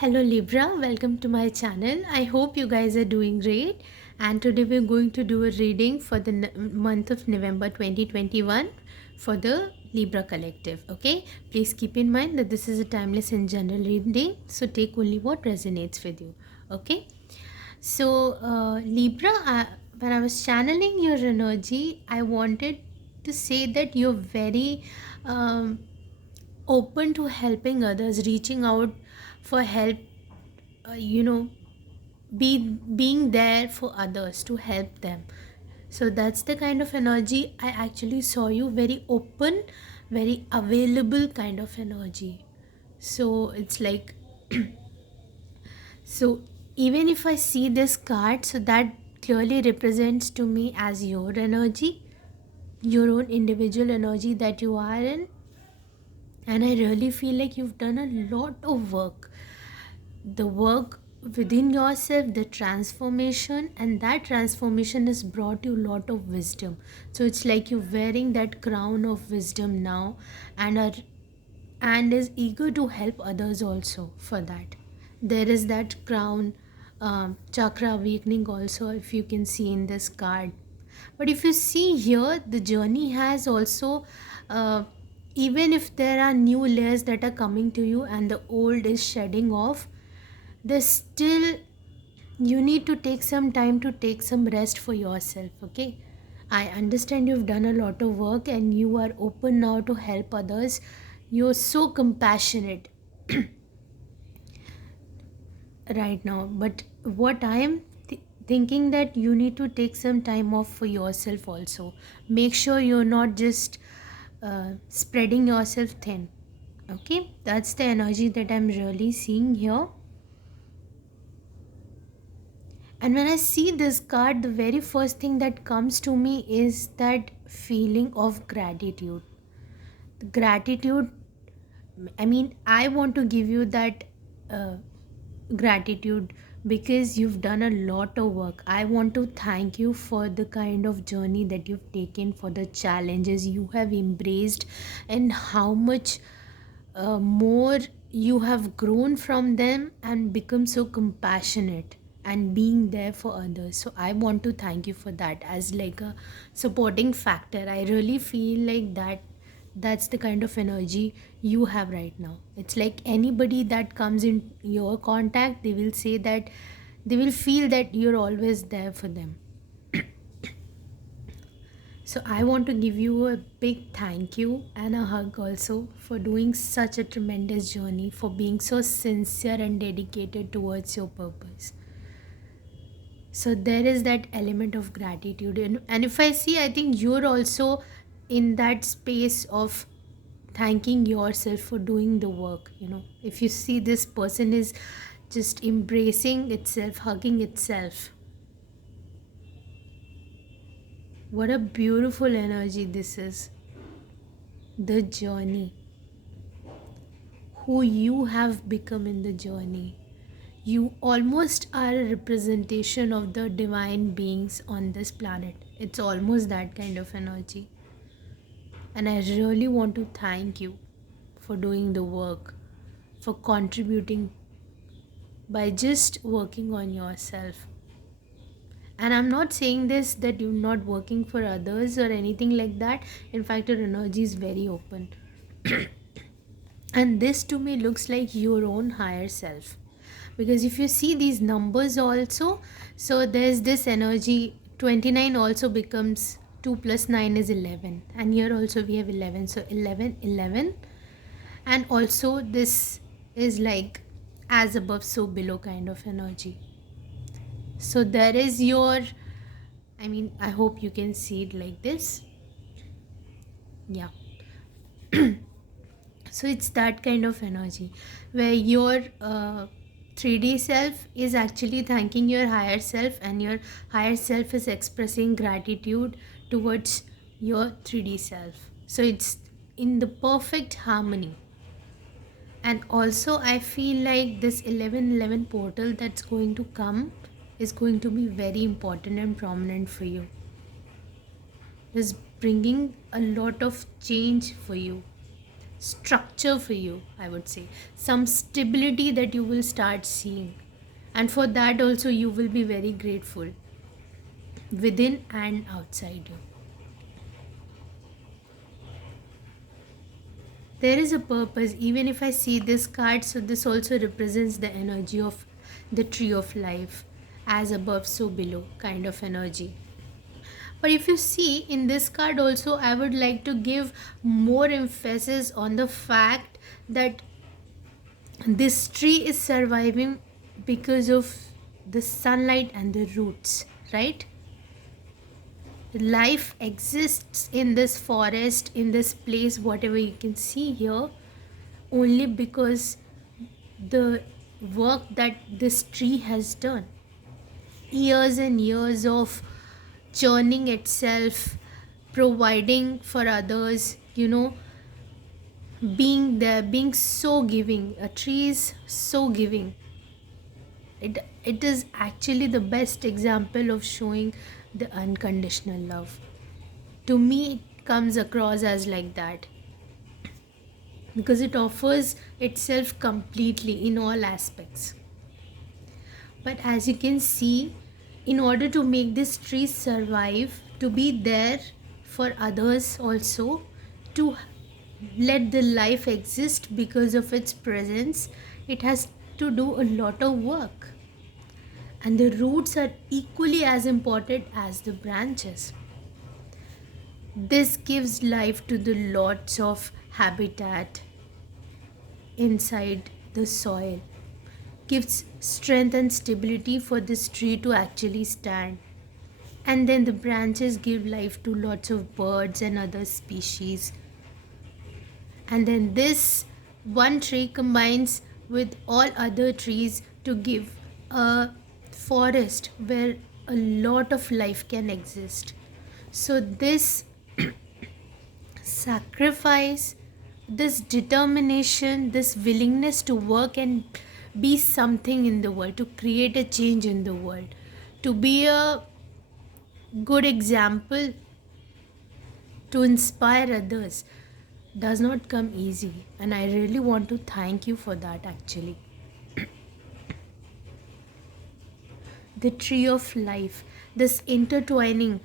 Hello Libra, welcome to my channel. I hope you guys are doing great. And today we're going to do a reading for the month of November 2021 for the Libra collective. Okay, please keep in mind that this is a timeless and general reading, so take only what resonates with you. Okay, so Libra, when I was channeling your energy, I wanted to say that you're very um, open to helping others, reaching out for help, you know, being there for others to help them. So that's the kind of energy I actually saw you, very open, very available kind of energy. So it's like so even if I see this card, so that clearly represents to me as your energy, your own individual energy that you are in. And I really feel like you've done a lot of work, the work within yourself, the transformation, and that transformation has brought you a lot of wisdom. So it's like you're wearing that crown of wisdom now, and are and is eager to help others also. For that there is that crown chakra awakening also, if you can see in this card. But if you see here, the journey has also even if there are new layers that are coming to you and the old is shedding off, there's still, you need to take some time to take some rest for yourself. Okay, I understand you've done a lot of work and you are open now to help others. You're so compassionate right now, but what I am thinking that you need to take some time off for yourself also. Make sure you're not just spreading yourself thin. Okay, that's the energy that I'm really seeing here. And when I see this card, the very first thing that comes to me is that feeling of gratitude. The gratitude, I mean, I want to give you that gratitude because you've done a lot of work. I want to thank you for the kind of journey that you've taken, for the challenges you have embraced, and how much more you have grown from them and become so compassionate and being there for others. So I want to thank you for that as like a supporting factor. I really feel like that's the kind of energy you have right now. It's like anybody that comes in your contact, they will say that they will feel that you're always there for them. So I want to give you a big thank you and a hug also for doing such a tremendous journey, for being so sincere and dedicated towards your purpose. So there is that element of gratitude, and if I see, I think you're also in that space of thanking yourself for doing the work. If you see, this person is just embracing itself, hugging itself. What a beautiful energy this is. The journey, who you have become in the journey. You almost are a representation of the divine beings on this planet. It's almost that kind of energy. And I really want to thank you for doing the work, for contributing by just working on yourself. And I'm not saying this that you're not working for others or anything like that. In fact, your energy is very open. And this to me looks like your own higher self, because if you see these numbers also, so there's this energy. 29 also becomes 2 plus 9 is 11, and here also we have 11, so 11 11. And also this is like as above so below kind of energy. So there is your, I mean, I hope you can see it like this. Yeah. So it's that kind of energy where your 3D self is actually thanking your higher self, and your higher self is expressing gratitude towards your 3D self. So it's in the perfect harmony. And also I feel like this 1111 portal that's going to come is going to be very important and prominent for you. Is bringing a lot of change for you. structure for you, I would say, some stability that you will start seeing. And for that, also, you will be very grateful within and outside you. There is a purpose, even if I see this card. So, this also represents the energy of the tree of life, as above, so below kind of energy. But if you see in this card also, I would like to give more emphasis on the fact that this tree is surviving because of the sunlight and the roots, right? Life exists in this forest, in this place, whatever you can see here, only because the work that this tree has done. Years and years of churning itself, providing for others, being there, being so giving. A tree is so giving. It is actually the best example of showing the unconditional love. To me, it comes across as like that because it offers itself completely in all aspects. But as you can see, in order to make this tree survive, to be there for others also, to let the life exist because of its presence, it has to do a lot of work. And the roots are equally as important as the branches. This gives life to the lots of habitat inside the soil, gives strength and stability for this tree to actually stand. And then the branches give life to lots of birds and other species. And then this one tree combines with all other trees to give a forest where a lot of life can exist. So this sacrifice, this determination, this willingness to work and be something in the world, to create a change in the world, to be a good example, to inspire others, does not come easy. And I really want to thank you for that actually. The tree of life, this intertwining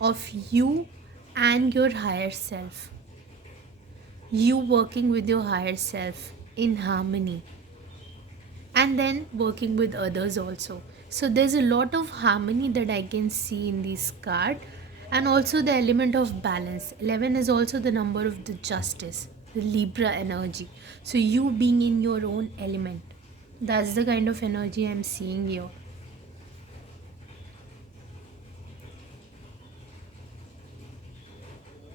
of you and your higher self, you working with your higher self in harmony, and then working with others also. So there's a lot of harmony that I can see in this card, and also the element of balance. 11 is also the number of the justice, the Libra energy. So you being in your own element, that's the kind of energy I'm seeing here.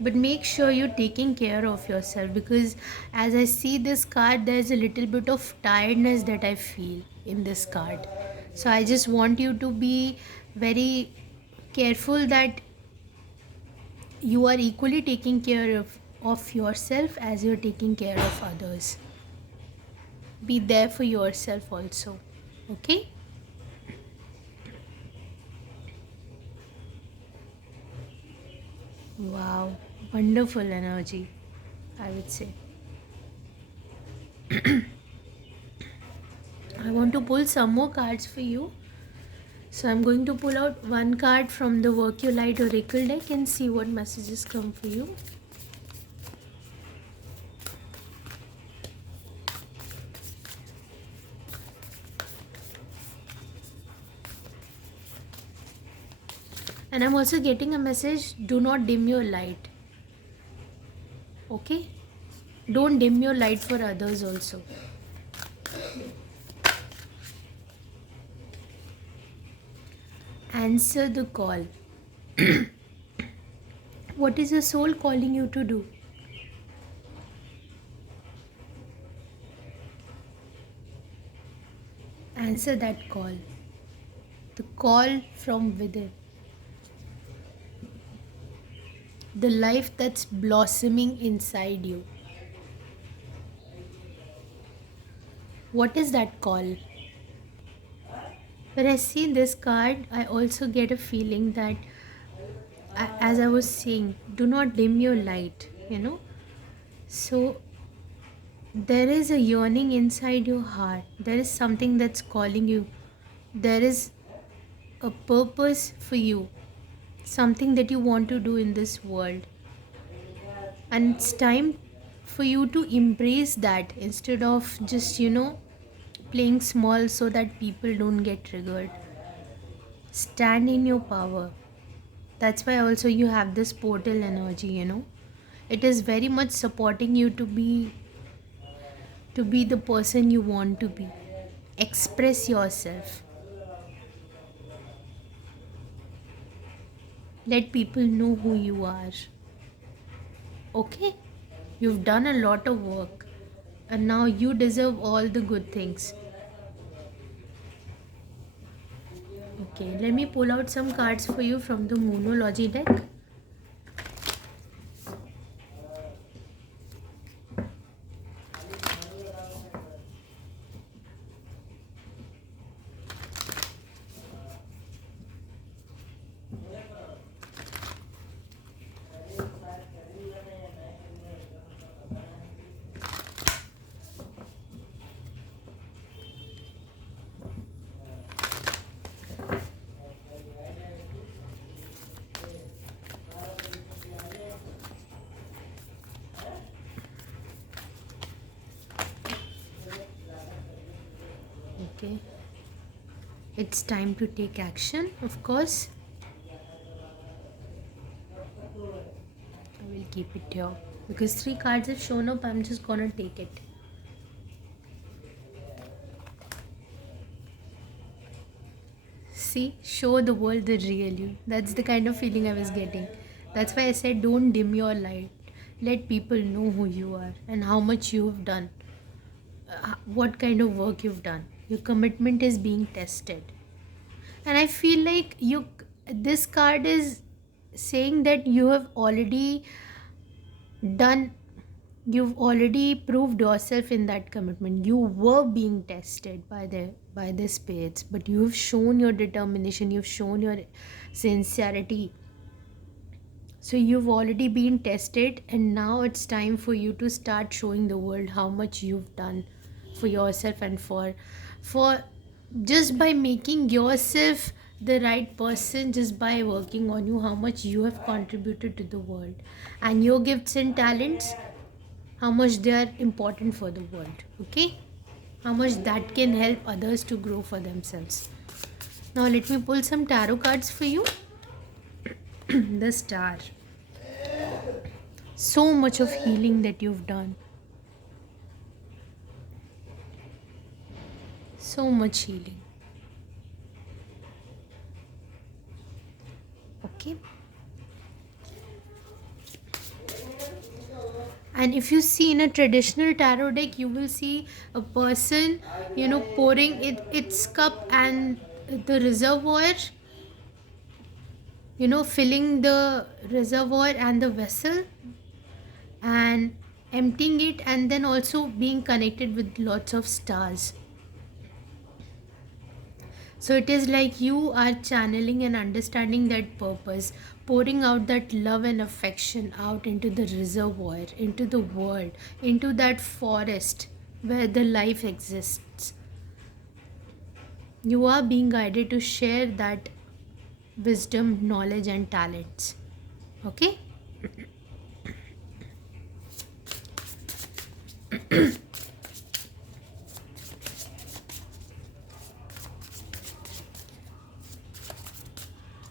But make sure you're taking care of yourself, because as I see this card, there's a little bit of tiredness that I feel in this card. So I just want you to be very careful that you are equally taking care of yourself as you're taking care of others. Be there for yourself also. Okay? Wow, wonderful energy, I would say. I want to pull some more cards for you. So I'm going to pull out one card from the Work Your Light Oracle deck and see what messages come for you. And I'm also getting a message, do not dim your light. Okay? Don't dim your light for others also. Answer the call. What is your soul calling you to do? Answer that call. The call from within. The life that's blossoming inside you. What is that call? When I see this card, I also get a feeling that, as I was saying, do not dim your light, So there is a yearning inside your heart. There is something that's calling you. There is a purpose for you, something that you want to do in this world. And it's time for you to embrace that instead of just, playing small so that people don't get triggered. Stand in your power. That's why also you have this portal energy. It is very much supporting you to be the person you want to be. Express yourself. Let people know who you are. Okay? You've done a lot of work and now you deserve all the good things. Okay, let me pull out some cards for you from the Moonology deck. Okay, it's time to take action, of course. I will keep it here because three cards have shown up. I'm just gonna take it. See, show the world the real you. That's the kind of feeling I was getting. That's why I said don't dim your light. Let people know who you are and how much you've done, what kind of work you've done. Your commitment is being tested. And I feel like this card is saying that you have already done, you've already proved yourself in that commitment. You were being tested by the spirits, but you've shown your determination, you've shown your sincerity. So you've already been tested, and now it's time for you to start showing the world how much you've done for yourself and for just by making yourself the right person, just by working on you, how much you have contributed to the world, and your gifts and talents, how much they are important for the world. Okay, how much that can help others to grow for themselves. Now let me pull some tarot cards for you. The Star. So much of healing that you've done. So much healing. Okay. And if you see in a traditional tarot deck, you will see a person, pouring its cup and the reservoir, filling the reservoir and the vessel and emptying it, and then also being connected with lots of stars. So it is like you are channeling and understanding that purpose, pouring out that love and affection out into the reservoir, into the world, into that forest where the life exists. You are being guided to share that wisdom, knowledge, and talents. Okay?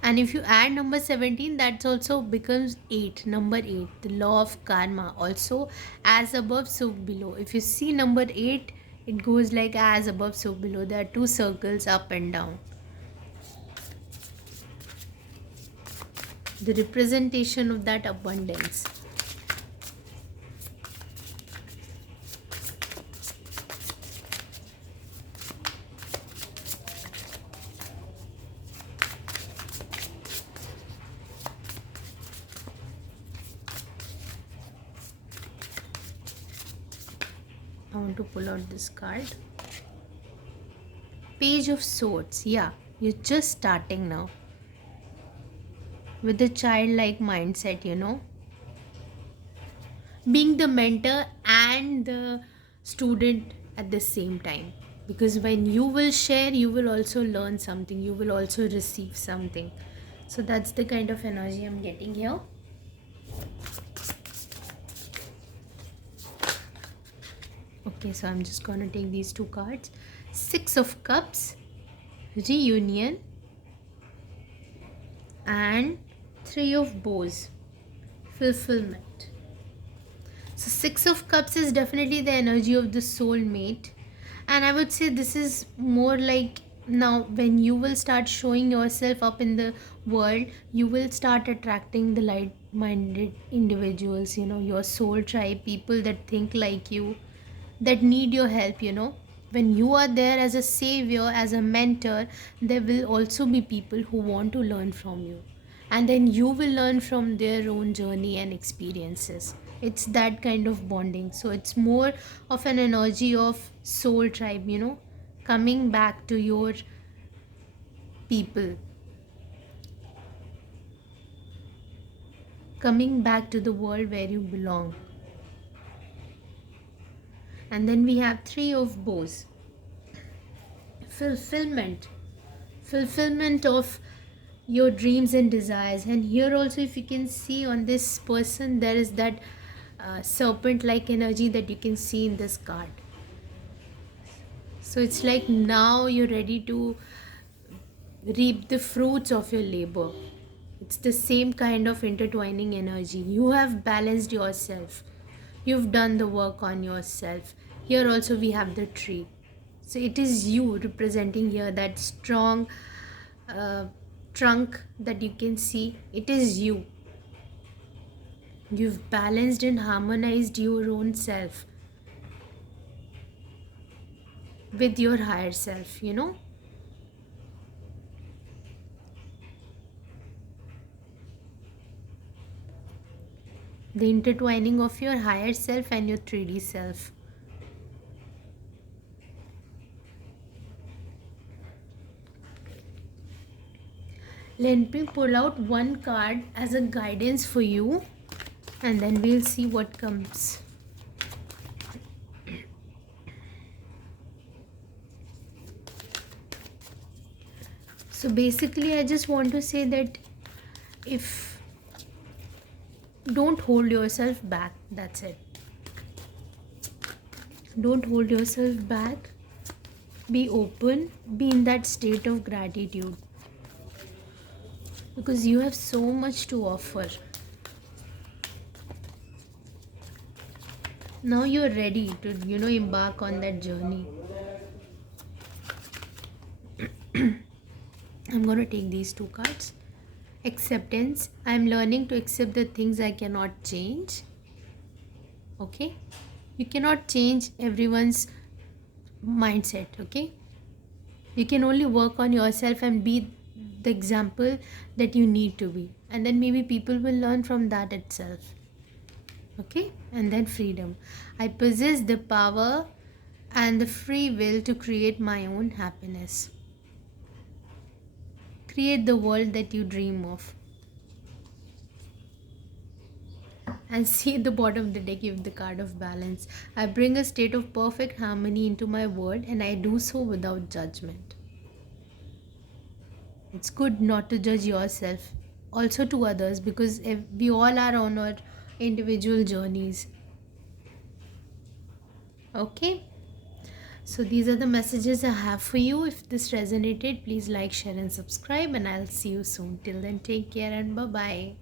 And if you add number 17, that's also becomes 8. Number 8, the law of karma. Also, as above, so below. If you see number 8, it goes like as above, so below. There are two circles up and down. The representation of that abundance. I want to pull out this card. Page of Swords. Yeah, you're just starting now. With a childlike mindset. being the mentor and the student at the same time, because when you will share, you will also learn something, you will also receive something. So that's the kind of energy I'm getting here. Okay, so I'm just gonna take these two cards. Six of Cups, reunion, and Three of Bows, fulfillment. So Six of Cups is definitely the energy of the soulmate, and I would say this is more like, now when you will start showing yourself up in the world, you will start attracting the light minded individuals, your soul tribe, people that think like you, that need your help. When you are there as a savior, as a mentor, there will also be people who want to learn from you, and then you will learn from their own journey and experiences. It's that kind of bonding. So it's more of an energy of soul tribe, coming back to your people, coming back to the world where you belong. And then we have Three of Bows, fulfillment, fulfillment of your dreams and desires. And here also, if you can see on this person, there is that serpent like energy that you can see in this card. So it's like now you're ready to reap the fruits of your labor. It's the same kind of intertwining energy. You have balanced yourself, you've done the work on yourself. Here also we have the tree. So it is you representing here that strong uh, trunk that you can see. It is you. You've balanced and harmonized your own self with your higher self. The intertwining of your higher self and your 3D self. Let me pull out one card as a guidance for you, and then we'll see what comes. So basically, I just want to say that if don't hold yourself back, that's it. Don't hold yourself back. Be open, be in that state of gratitude, because you have so much to offer. Now you're ready to, embark on that journey. I'm going to take these two cards. Acceptance. I'm learning to accept the things I cannot change. Okay? You cannot change everyone's mindset. Okay? You can only work on yourself and be the example that you need to be. And then maybe people will learn from that itself. Okay? And then freedom. I possess the power and the free will to create my own happiness. Create the world that you dream of. And see at the bottom of the deck, you have the card of balance. I bring a state of perfect harmony into my world, and I do so without judgment. It's good not to judge yourself, also to others, because we all are on our individual journeys. Okay? So these are the messages I have for you. If this resonated, please like, share, and subscribe, and I'll see you soon. Till then, take care and bye bye.